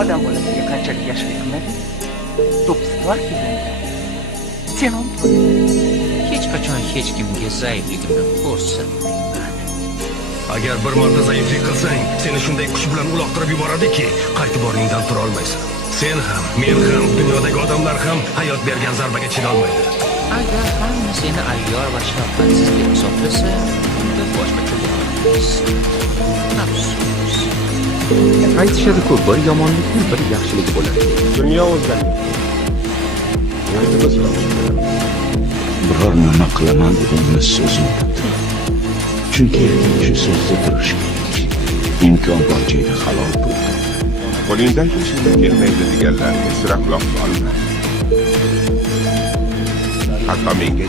odam bolasiga qanchalik yaxshilik qilmading, to'qqizta bor kelganda sen ham Hech qachon hech kimga zaifligimni ko'rsatmayman. Agar bir marta zaiflik qilsang, seni shunday kuch bilan uloqtirib yuboradiki, qaytib o'rningdan tura olmaysan. Sen ham, men ham, dunyodagi odamlar ham hayot bergan zarbaga chidolmaydi. Agar hamma seni ayyor va shafqatsiz deb hisoblasa, unda boshqacha bo'lmaymiz. Afsus. Aytishadi-ku, bir yomonlikni bir yaxshiligi bo'ladi. Dunyo o'zgardi. Endi biz Biror nima qilaman deganimda so'zim bitta. Chunki shu so'zda turish kerak. Imkon bor joyda halol bo'ldi. qo'lingdan hech nima kelmaydi deganlarga sira quloq solma. Hatto menga